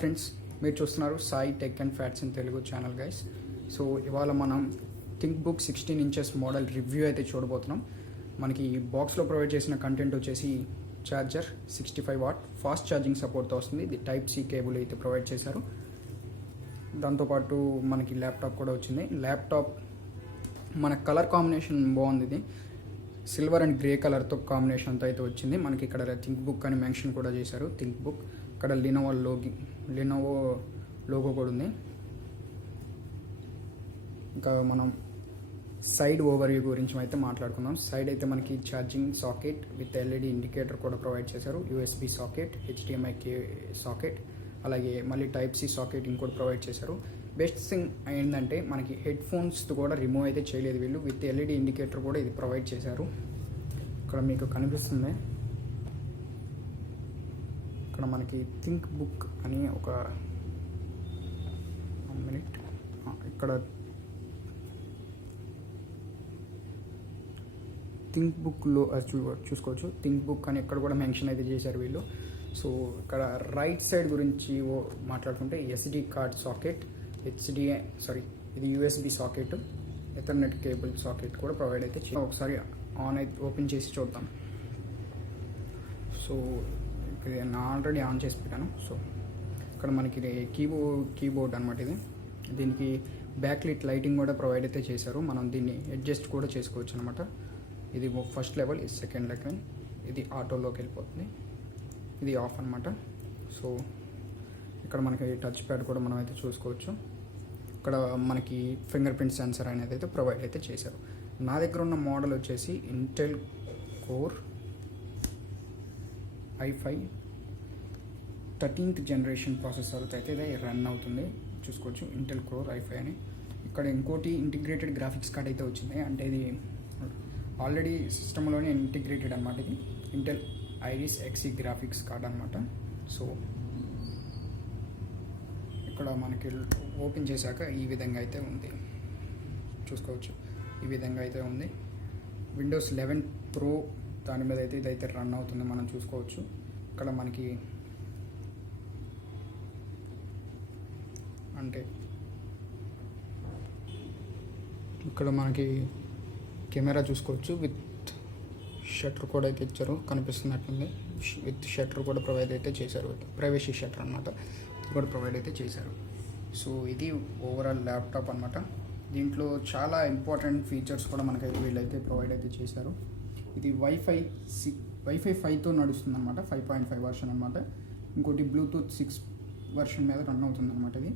Friends, మీరు చూస్తున్నారు Sai tech and fats in Telugu channel guys. So ఇవాళ మనం think book 16 inches model review అయితే చూడబోతున్నాం. మనకి ఈ బాక్స్లో ప్రొవైడ్ చేసిన కంటెంట్ వచ్చేసి ఛార్జర్ 65 వాట్ ఫాస్ట్ ఛార్జింగ్ సపోర్ట్తో వస్తుంది. ఇది టైప్ సి కేబుల్ అయితే ప్రొవైడ్ చేశారు. దాంతోపాటు మనకి ల్యాప్టాప్ కూడా వచ్చింది. ల్యాప్టాప్ మన కలర్ కాంబినేషన్ బాగుంది. ఇది సిల్వర్ అండ్ గ్రే కలర్తో కాంబినేషన్తో అయితే వచ్చింది. మనకి ఇక్కడ థింక్ బుక్ అని మెన్షన్ కూడా చేశారు. థింక్ బుక్ ఇక్కడ లినోవో లోగో కూడా ఉంది. ఇంకా మనం సైడ్ ఓవర్వ్యూ గురించి అయితే మాట్లాడుకుందాం. సైడ్ అయితే మనకి charging socket with LED indicator కూడా ప్రొవైడ్ చేశారు. యూఎస్బి సాకెట్, హెచ్డిఎంఐ సాకెట్, అలాగే మళ్ళీ టైప్ సి సాకెట్ ఇంకోటి ప్రొవైడ్ చేశారు. బెస్ట్ థింగ్ ఏంటంటే మనకి హెడ్ ఫోన్స్తో కూడా రిమూవ్ అయితే చేయలేదు వీళ్ళు. విత్ ఎల్ఈడి ఇండికేటర్ కూడా ఇది ప్రొవైడ్ చేశారు. ఇక్కడ మీకు కనిపిస్తుంది, ఇక్కడ మనకి థింక్ బుక్ అని ఒక మినిట్ ఇక్కడ థింక్ బుక్లో చూసుకోవచ్చు. థింక్ బుక్ అని ఇక్కడ కూడా మెన్షన్ అయితే చేశారు వీళ్ళు. సో ఇక్కడ రైట్ సైడ్ గురించి మాట్లాడుకుంటే ఎస్డి కార్డ్ సాకెట్, ఇది USB socket, ethernet cable socket కూడా ప్రొవైడ్ అయితే ఒకసారి ఓపెన్ చేసి చూద్దాం. సో నేను ఆల్రెడీ ఆన్ చేసి పెట్టాను. సో ఇక్కడ మనకి కీబోర్డ్ అనమాట. దీనికి బ్యాక్ లైటింగ్ కూడా ప్రొవైడ్ అయితే చేశారు. మనం దీన్ని అడ్జస్ట్ కూడా చేసుకోవచ్చు అనమాట. ఇది ఫస్ట్ లెవెల్, ఇది సెకండ్ లెవెల్. ఇది ఆటోలోకి వెళ్ళిపోతుంది, ఇది ఆఫ్ అనమాట. సో ఇక్కడ మనకి టచ్ ప్యాడ్ కూడా మనం అయితే చూసుకోవచ్చు. ఇక్కడ మనకి ఫింగర్ ప్రింట్ సెన్సర్ అనేది అయితే ప్రొవైడ్ అయితే చేశారు. నా దగ్గర ఉన్న మోడల్ వచ్చేసి Intel core i5 13th generation ప్రాసెసర్తో అయితే ఇది రన్ అవుతుంది. చూసుకోవచ్చు ఇంటెల్ కోర్ i5 అని. ఇక్కడ ఇంకోటి ఇంటిగ్రేటెడ్ గ్రాఫిక్స్ కార్డ్ అయితే వచ్చింది. అంటే ఇది ఆల్రెడీ సిస్టంలోనే ఇంటిగ్రేటెడ్ అనమాట. ఇది ఇంటెల్ ఐరిస్ ఎక్సీ గ్రాఫిక్స్ కార్డ్ అనమాట. సో ఇక్కడ మనకి ఓపెన్ చేశాక ఈ విధంగా అయితే ఉంది, చూసుకోవచ్చు. ఈ విధంగా అయితే ఉంది. విండోస్ 11 ప్రో దాని మీద అయితే ఇదైతే రన్ అవుతుంది, మనం చూసుకోవచ్చు. ఇక్కడ మనకి అంటే ఇక్కడ మనకి కెమెరా చూసుకోవచ్చు. విత్ షట్టర్ కూడా అయితే ఇచ్చారు, కనిపిస్తున్నట్టుంది. విత్ షట్టర్ కూడా ప్రొవైడ్ అయితే చేశారు. ప్రైవసీ షట్టర్ అనమాట, కూడా ప్రొవైడ్ అయితే చేశారు. సో ఇది ఓవరాల్ ల్యాప్టాప్ అనమాట. దీంట్లో చాలా ఇంపార్టెంట్ ఫీచర్స్ కూడా మనకైతే వీళ్ళైతే ప్రొవైడ్ అయితే చేశారు. ఇది వైఫై 5తో నడుస్తుంది అనమాట. 5.5 వర్షన్ అనమాట. ఇంకోటి బ్లూటూత్ 6 వర్షన్ మీద రన్ అవుతుంది అనమాట. ఇది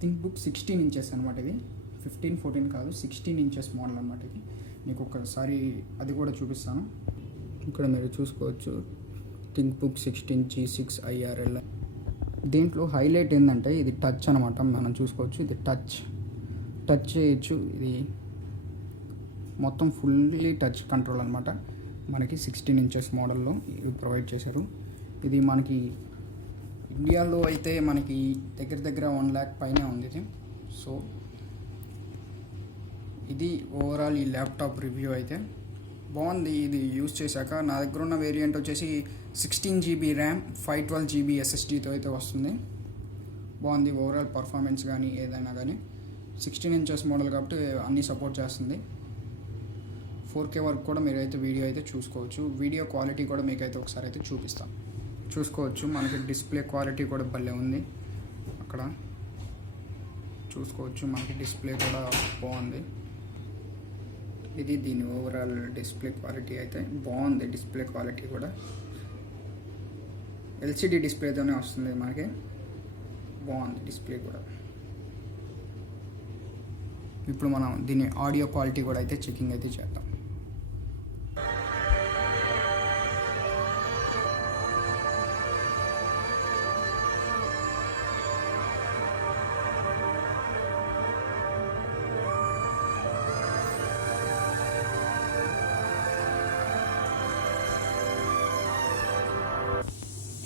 థింక్ బుక్ 16 ఇంచెస్ అనమాట. ఇది 15, 14 కాదు, 16 ఇంచెస్ మోడల్ అనమాట. ఇది మీకు ఒకసారి అది కూడా చూపిస్తాను. ఇక్కడ మీరు చూసుకోవచ్చు థింక్ బుక్ 16 G6 IRL. దీంట్లో హైలైట్ ఏంటంటే ఇది టచ్ అనమాట. మనం చూసుకోవచ్చు, ఇది టచ్ చేయొచ్చు. ఇది మొత్తం ఫుల్లీ టచ్ కంట్రోల్ అనమాట. మనకి 16 ఇంచెస్ మోడల్లో ఇవి ప్రొవైడ్ చేశారు. ఇది మనకి ఇండియాలో అయితే మనకి దగ్గర 1 lakh పైనే ఉంది ఇది. సో ఇది ఓవరాల్ ఈ ల్యాప్టాప్ రివ్యూ అయితే బాగుంది. ఇది యూజ్ చేశాక నా దగ్గర ఉన్న వేరియంట్ వచ్చేసి 16 GB ర్యామ్ 512 GB SSDతో అయితే వస్తుంది. బాగుంది ఓవరాల్ పర్ఫార్మెన్స్ కానీ ఏదైనా కానీ. 16 ఇంచెస్ మోడల్ కాబట్టి అన్నీ సపోర్ట్ చేస్తుంది. 4K వరకు కూడా మీరైతే వీడియో అయితే చూసుకోవచ్చు. వీడియో క్వాలిటీ కూడా మీకైతే ఒకసారి అయితే చూపిస్తాం. చూసుకోవచ్చు మనకి డిస్ప్లే క్వాలిటీ కూడా భలే ఉంది. అక్కడ చూసుకోవచ్చు మనకి డిస్ప్లే కూడా బాగుంది. ఇది దీని ఓవరాల్ డిస్ప్లే క్వాలిటీ అయితే బాగుంది. డిస్ప్లే క్వాలిటీ కూడా LCD డిస్ప్లేతోనే వస్తుంది మనకి. బాగుంది డిస్ప్లే కూడా. ఇప్పుడు మనం దీని ఆడియో క్వాలిటీ కూడా అయితే చెకింగ్ అయితే చేద్దాం.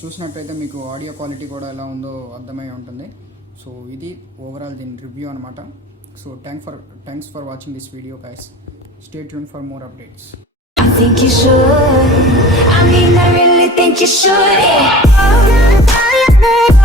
చూసినట్టయితే మీకు ఆడియో క్వాలిటీ కూడా ఎలా ఉందో అర్థమై ఉంటుంది. సో ఇది ఓవరాల్ దీని రివ్యూ అనమాట. So thanks for watching this video guys. Stay tune for more updates. I think you should. I mean, I really think you should. Yeah.